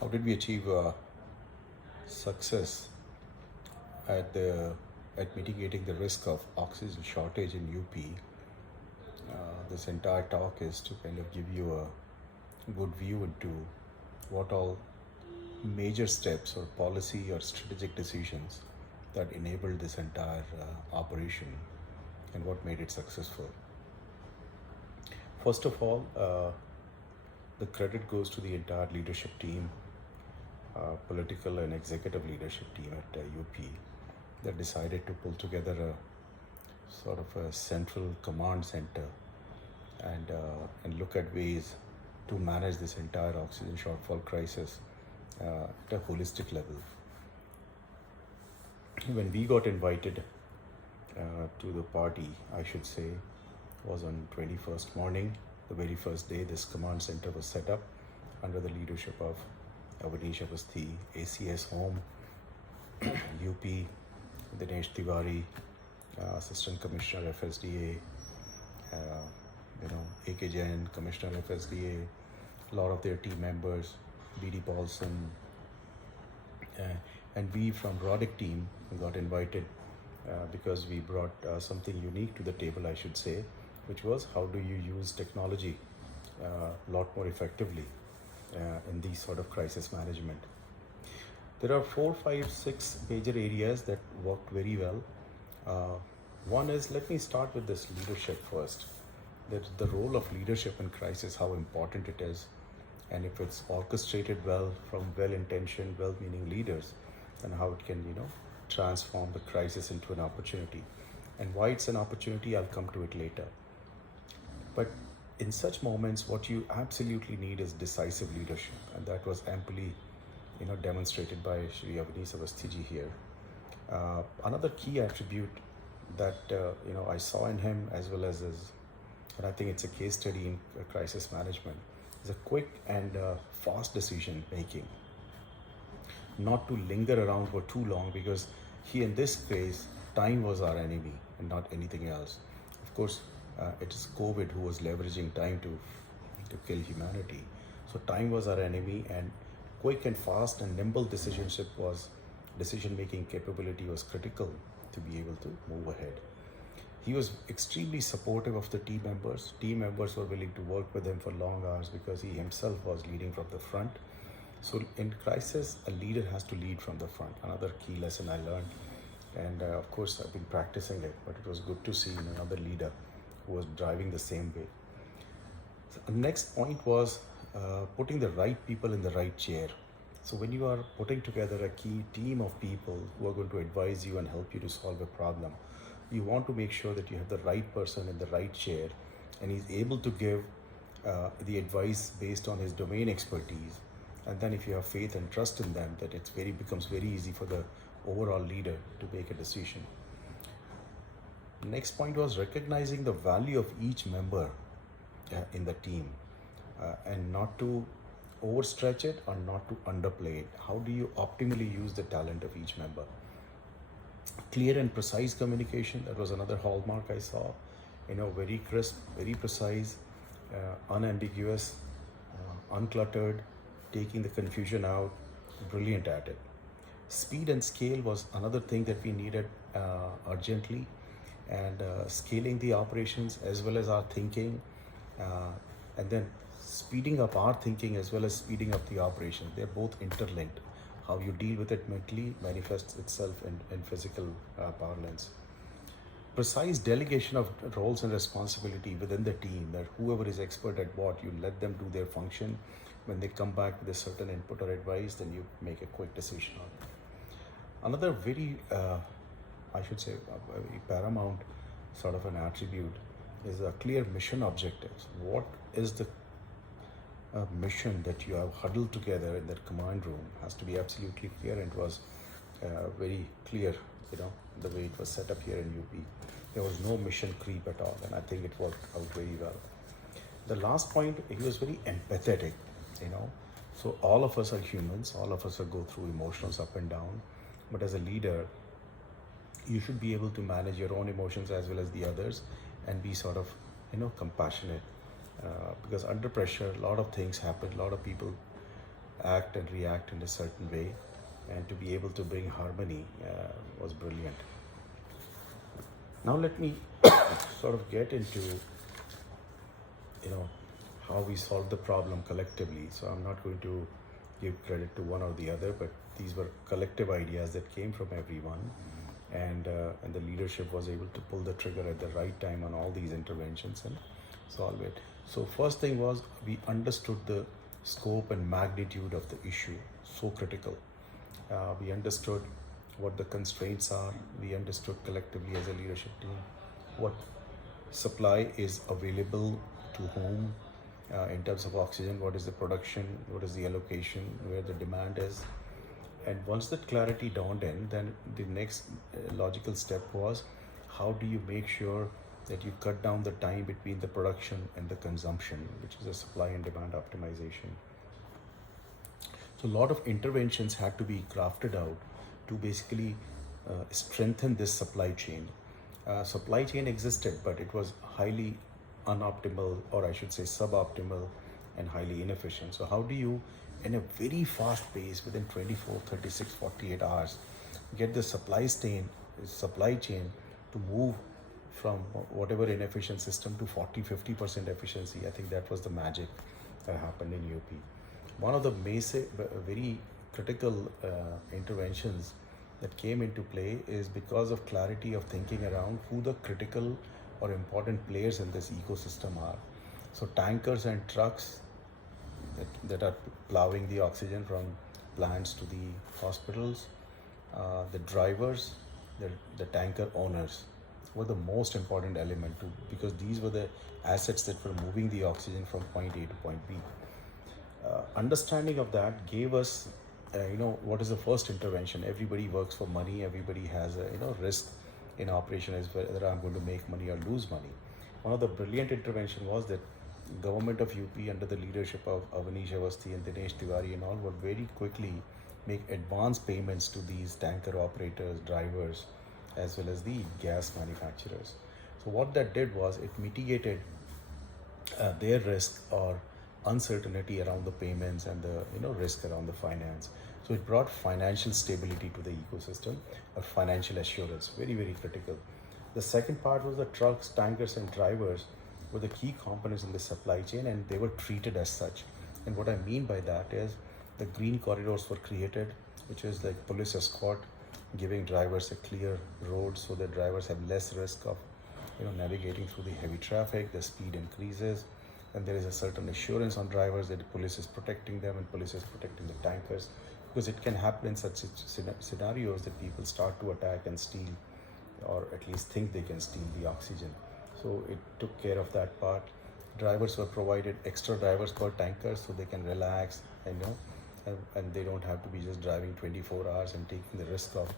How did we achieve success at mitigating the risk of oxygen shortage in UP? This entire talk is to kind of give you a good view into what all major steps or policy or strategic decisions that enabled this entire operation and what made it successful. First of all, the credit goes to the entire leadership team, political and executive leadership team at UP that decided to pull together a sort of a central command center and look at ways to manage this entire oxygen shortfall crisis at a holistic level. When we got invited to the party, I should say, was on 21st morning, the very first day this command center was set up under the leadership of Avanish Avasthi, ACS Home, UP, Dinesh Tiwari, Assistant Commissioner FSDA, AK Jain, Commissioner FSDA, a lot of their team members, BD Paulson, and we from Roddick team got invited because we brought something unique to the table, I should say, which was how do you use technology a lot more effectively in these sort of crisis management. There are 4, 5, 6 major areas that worked very well. One is, let me start with this leadership first. The role of leadership in crisis, how important it is, and if it's orchestrated well from well-intentioned, well-meaning leaders, and how it can, transform the crisis into an opportunity. And why it's an opportunity, I'll come to it later. But in such moments, what you absolutely need is decisive leadership, and that was amply, demonstrated by Shri Avanish Avasthi here. Another key attribute that I saw in him, as well as and I think it's a case study in crisis management, is a quick and fast decision making. Not to linger around for too long, because in this case, time was our enemy and not anything else. Of course, it is COVID who was leveraging time to kill humanity. So time was our enemy, and quick and fast and nimble decision-making capability was critical to be able to move ahead. He was extremely supportive of the team members. Team members were willing to work with him for long hours because he himself was leading from the front. So in crisis, a leader has to lead from the front. Another key lesson I learned. And of course, I've been practicing it, but it was good to see another leader who was driving the same way. So the next point was putting the right people in the right chair. So when you are putting together a key team of people who are going to advise you and help you to solve a problem, you want to make sure that you have the right person in the right chair, and he's able to give the advice based on his domain expertise. And then if you have faith and trust in them, that it becomes very easy for the overall leader to make a decision. Next point was recognizing the value of each member in the team, and not to overstretch it or not to underplay it. How do you optimally use the talent of each member? Clear and precise communication, that was another hallmark I saw. Very crisp, very precise, unambiguous, uncluttered, taking the confusion out, brilliant at it. Speed and scale was another thing that we needed urgently, and scaling the operations as well as our thinking, and then speeding up our thinking as well as speeding up the operation. They're both interlinked. How you deal with it mentally manifests itself in physical parlance. Precise delegation of roles and responsibility within the team, that whoever is expert at what, you let them do their function. When they come back with a certain input or advice, then you make a quick decision on it. Another very, I should say, paramount sort of an attribute is a clear mission objectives. What is the mission that you have huddled together in that command room has to be absolutely clear, and it was very clear, the way it was set up here in UP. There was no mission creep at all, and I think it worked out very well. The last point, he was very empathetic, So all of us are humans, all of us will go through emotions up and down, but as a leader, you should be able to manage your own emotions as well as the others, and be sort of, compassionate. Because under pressure, a lot of things happen, a lot of people act and react in a certain way, and to be able to bring harmony was brilliant. Now let me sort of get into, you know, how we solved the problem collectively. So I'm not going to give credit to one or the other, but these were collective ideas that came from everyone, and the leadership was able to pull the trigger at the right time on all these interventions and solve it. So first thing was, we understood the scope and magnitude of the issue, so critical. We understood what the constraints are. We understood collectively as a leadership team what supply is available to whom, in terms of oxygen, what is the production, what is the allocation, where the demand is. And once that clarity dawned in, then the next logical step was, how do you make sure that you cut down the time between the production and the consumption, which is a supply and demand optimization. So a lot of interventions had to be crafted out to basically strengthen this supply chain. Supply chain existed, but it was highly unoptimal, or I should say suboptimal, and highly inefficient. So how do you, in a very fast pace, within 24, 36, 48 hours, get the supply chain to move from whatever inefficient system to 40-50% efficiency? I think that was the magic that happened in UP. One of the very critical interventions that came into play is because of clarity of thinking around who the critical or important players in this ecosystem are. So tankers and trucks that are plowing the oxygen from plants to the hospitals, the drivers, the tanker owners were the most important element to, because these were the assets that were moving the oxygen from point A to point B. Understanding of that gave us, what is the first intervention? Everybody works for money. Everybody has a risk in operation, as whether I'm going to make money or lose money. One of the brilliant intervention was that government of UP, under the leadership of Avanish Avasthi and Dinesh Tiwari and all, would very quickly make advance payments to these tanker operators, drivers, as well as the gas manufacturers. So what that did was, it mitigated their risk or uncertainty around the payments and the risk around the finance. So it brought financial stability to the ecosystem, or financial assurance, very, very critical. The second part was the trucks, tankers, and drivers were the key components in the supply chain, and they were treated as such. And what I mean by that is, the green corridors were created, which is like police escort, giving drivers a clear road so that drivers have less risk of navigating through the heavy traffic. The speed increases, and there is a certain assurance on drivers that the police is protecting them and police is protecting the tankers, because it can happen in such scenarios that people start to attack and steal, or at least think they can steal the oxygen. So it took care of that part. Drivers were provided extra drivers per tanker so they can relax, and they don't have to be just driving 24 hours and taking the risk of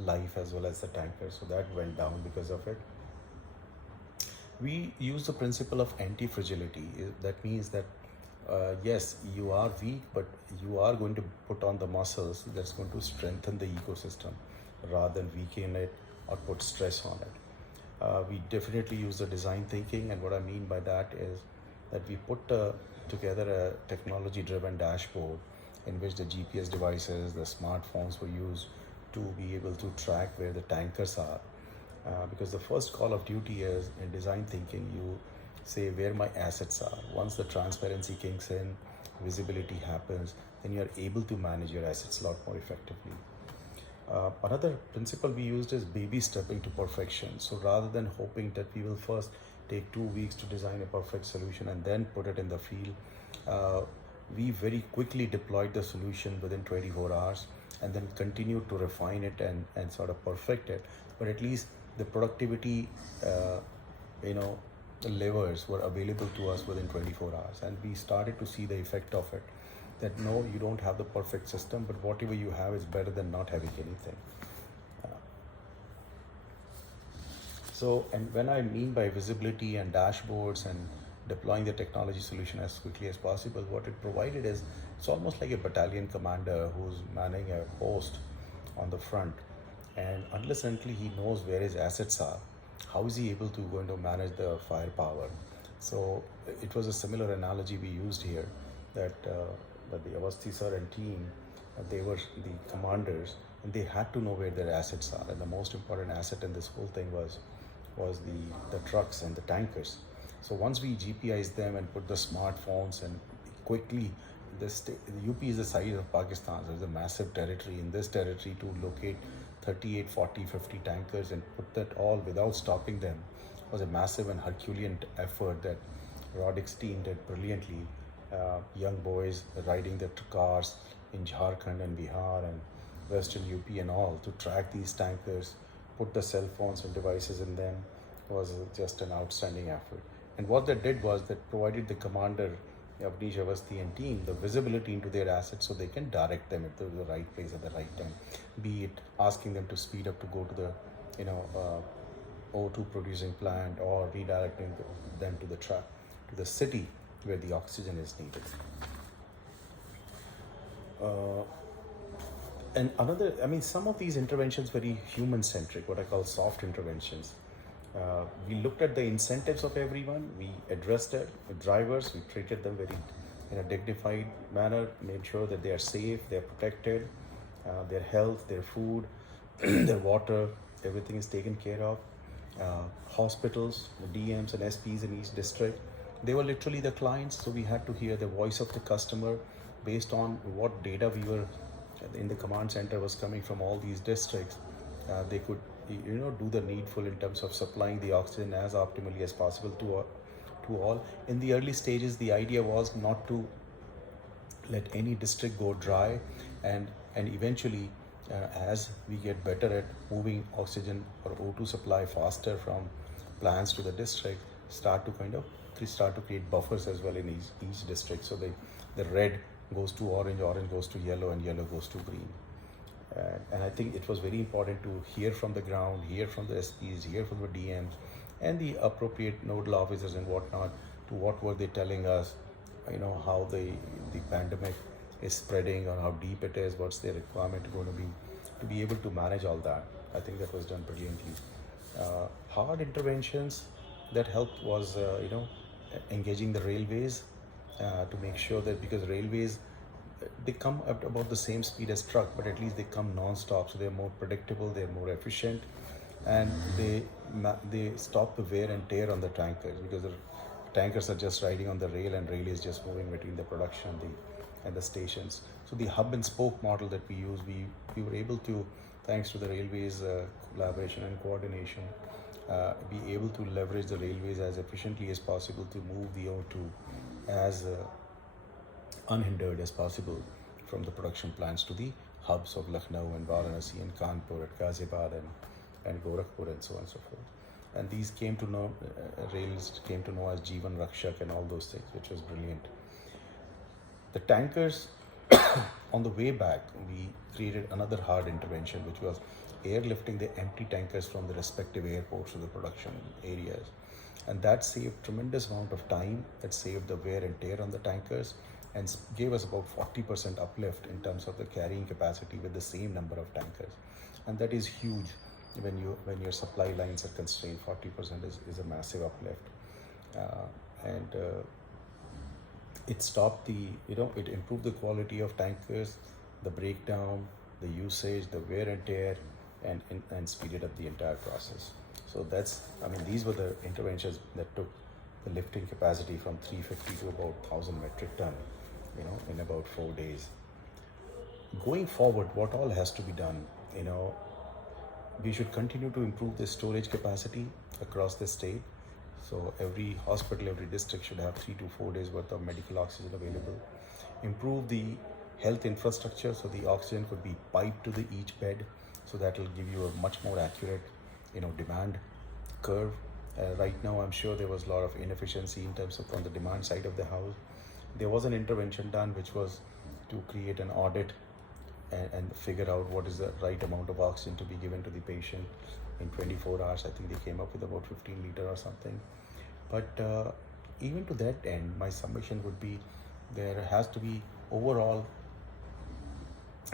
life as well as the tanker. So that went down because of it. We use the principle of anti-fragility. That means that yes, you are weak, but you are going to put on the muscles that's going to strengthen the ecosystem rather than weaken it or put stress on it. We definitely use the design thinking, and what I mean by that is that we put together a technology-driven dashboard in which the GPS devices, the smartphones were used to be able to track where the tankers are. Because the first call of duty is, in design thinking, you say where my assets are. Once the transparency kicks in, visibility happens, then you're able to manage your assets a lot more effectively. Another principle we used is baby stepping to perfection. So rather than hoping that we will first take 2 weeks to design a perfect solution and then put it in the field, we very quickly deployed the solution within 24 hours and then continued to refine it and sort of perfect it. But at least the productivity, the levers were available to us within 24 hours. And we started to see the effect of it. That no, you don't have the perfect system, but whatever you have is better than not having anything. And when I mean by visibility and dashboards and deploying the technology solution as quickly as possible, what it provided is, it's almost like a battalion commander who's manning a post on the front. And unless and until he knows where his assets are, how is he able to going to manage the firepower? So it was a similar analogy we used here, that but the Avasthi sir and team, they were the commanders, and they had to know where their assets are. And the most important asset in this whole thing was the trucks and the tankers. So once we GPI'd them and put the smartphones and quickly, the UP is the size of Pakistan. So there's a massive territory. In this territory, to locate 38, 40, 50 tankers and put that all without stopping them was a massive and Herculean effort that Roddick's team did brilliantly. Young boys riding the cars in Jharkhand and Bihar and Western UP and all to track these tankers, put the cell phones and devices in them, was just an outstanding effort. And what that did was that provided the commander, Avnish Avasthi and team, the visibility into their assets so they can direct them to the right place at the right time. Be it asking them to speed up to go to the, O2 producing plant, or redirecting them to the city where the oxygen is needed. And another, some of these interventions very human centric, what I call soft interventions. We looked at the incentives of everyone. We addressed it with drivers. We treated them very in a dignified manner, made sure that they are safe, they are protected, their health, their food, their water, everything is taken care of. Hospitals, the DMs and SPs in each district, they were literally the clients, so we had to hear the voice of the customer based on what data we were in the command center was coming from all these districts. They could do the needful in terms of supplying the oxygen as optimally as possible to all. In the early stages, the idea was not to let any district go dry, and eventually, as we get better at moving oxygen or O2 supply faster from plants to the district, start to create buffers as well in each district. So the red goes to orange, orange goes to yellow, and yellow goes to green. And I think it was very important to hear from the ground, hear from the SPs, hear from the DMs, and the appropriate nodal officers and whatnot, to what were they telling us, how the pandemic is spreading, or how deep it is, what's their requirement going to be able to manage all that. I think that was done brilliantly. Hard interventions that helped was, engaging the railways to make sure that, because railways, they come at about the same speed as truck, but at least they come non-stop, so they're more predictable, they're more efficient, and they stop the wear and tear on the tankers, because the tankers are just riding on the rail and rail is just moving between the production and the stations. So the hub and spoke model that we use, we were able to, thanks to the railways collaboration and coordination, be able to leverage the railways as efficiently as possible to move the O2 as unhindered as possible from the production plants to the hubs of Lucknow and Varanasi and Kanpur, at Ghaziabad and Gorakhpur and so on and so forth. And these came to know, rails came to know as Jeevan Rakshak and all those things, which was brilliant. The tankers, on the way back, we created another hard intervention, which was airlifting the empty tankers from the respective airports to the production areas. And that saved tremendous amount of time, that saved the wear and tear on the tankers, and gave us about 40% uplift in terms of the carrying capacity with the same number of tankers. And that is huge when your supply lines are constrained. 40% is a massive uplift. It stopped it improved the quality of tankers, the breakdown, the usage, the wear and tear, and speeded up the entire process. So these were the interventions that took the lifting capacity from 350 to about 1,000 metric ton, in about 4 days. Going forward, what all has to be done? We should continue to improve the storage capacity across the state. So every hospital, every district should have 3 to 4 days worth of medical oxygen available. Improve the health infrastructure so the oxygen could be piped to each bed. So that will give you a much more accurate, demand curve. Right now, I'm sure there was a lot of inefficiency in terms of on the demand side of the house. There was an intervention done, which was to create an audit and figure out what is the right amount of oxygen to be given to the patient in 24 hours. I think they came up with about 15 liter or something. But even to that end, my submission would be, there has to be overall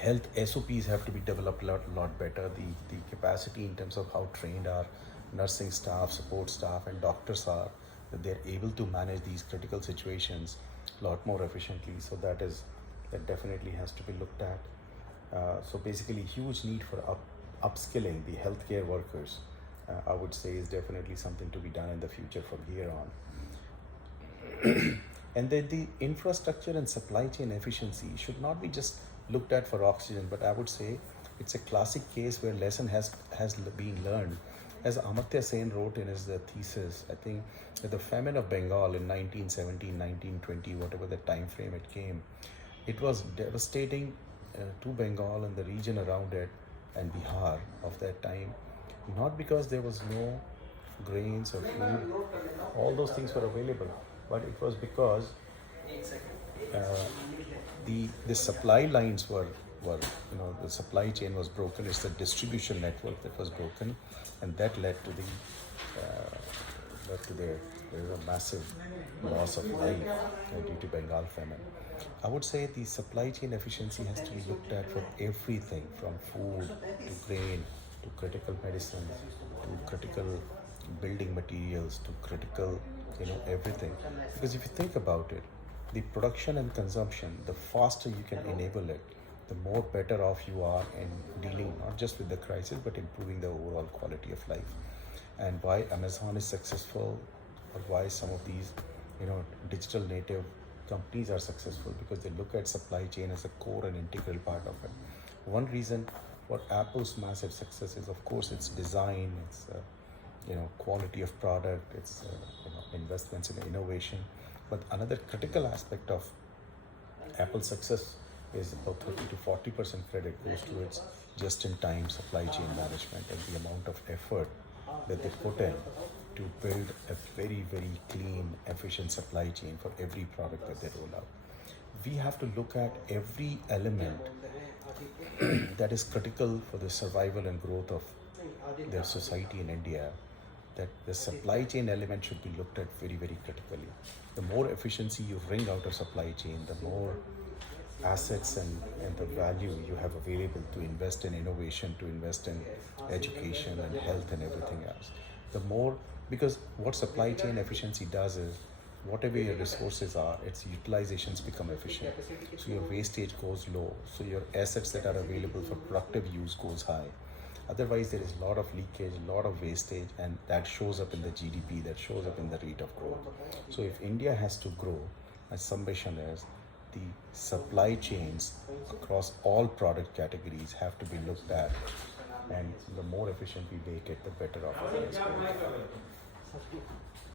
health SOPs have to be developed a lot better. The capacity in terms of how trained our nursing staff, support staff, and doctors are, that they're able to manage these critical situations a lot more efficiently. So that is that definitely has to be looked at. So basically, huge need for upskilling the healthcare workers, I would say, is definitely something to be done in the future from here on. And then the infrastructure and supply chain efficiency should not be just looked at for oxygen, but I would say it's a classic case where lesson has been learned. As Amartya Sen wrote in his thesis, I think that the famine of Bengal in 1917, 1920, whatever the time frame it came, it was devastating to Bengal and the region around it and Bihar of that time, not because there was no grains or food, all those things were available, but it was because uh, the supply lines were the supply chain was broken. It's the distribution network that was broken, and that led to there was a massive loss of life due to Bengal famine. I would say the supply chain efficiency has to be looked at for everything from food to grain to critical medicines to critical building materials to critical everything. Because if you think about it, the production and consumption, the faster you can enable it, the more better off you are in dealing not just with the crisis but improving the overall quality of life. And why Amazon is successful, or why some of these digital native companies are successful, because they look at supply chain as a core and integral part of it. One reason for Apple's massive success is, of course, its design, its quality of product, its investments in innovation. But another critical aspect of Apple's success is about 30 to 40% credit goes to its just-in-time supply chain management and the amount of effort that they put in to build a very, very clean, efficient supply chain for every product that they roll out. We have to look at every element that is critical for the survival and growth of their society in India, that the supply chain element should be looked at very, very critically. The more efficiency you wring out of supply chain, the more assets and the value you have available to invest in innovation, to invest in education and health and everything else. The more, because what supply chain efficiency does is, whatever your resources are, its utilizations become efficient. So your wastage goes low. So your assets that are available for productive use goes high. Otherwise, there is a lot of leakage, a lot of wastage, and that shows up in the GDP, that shows up in the rate of growth. So if India has to grow, my summation is the supply chains across all product categories have to be looked at, and the more efficient we make it, the better off it is going forward.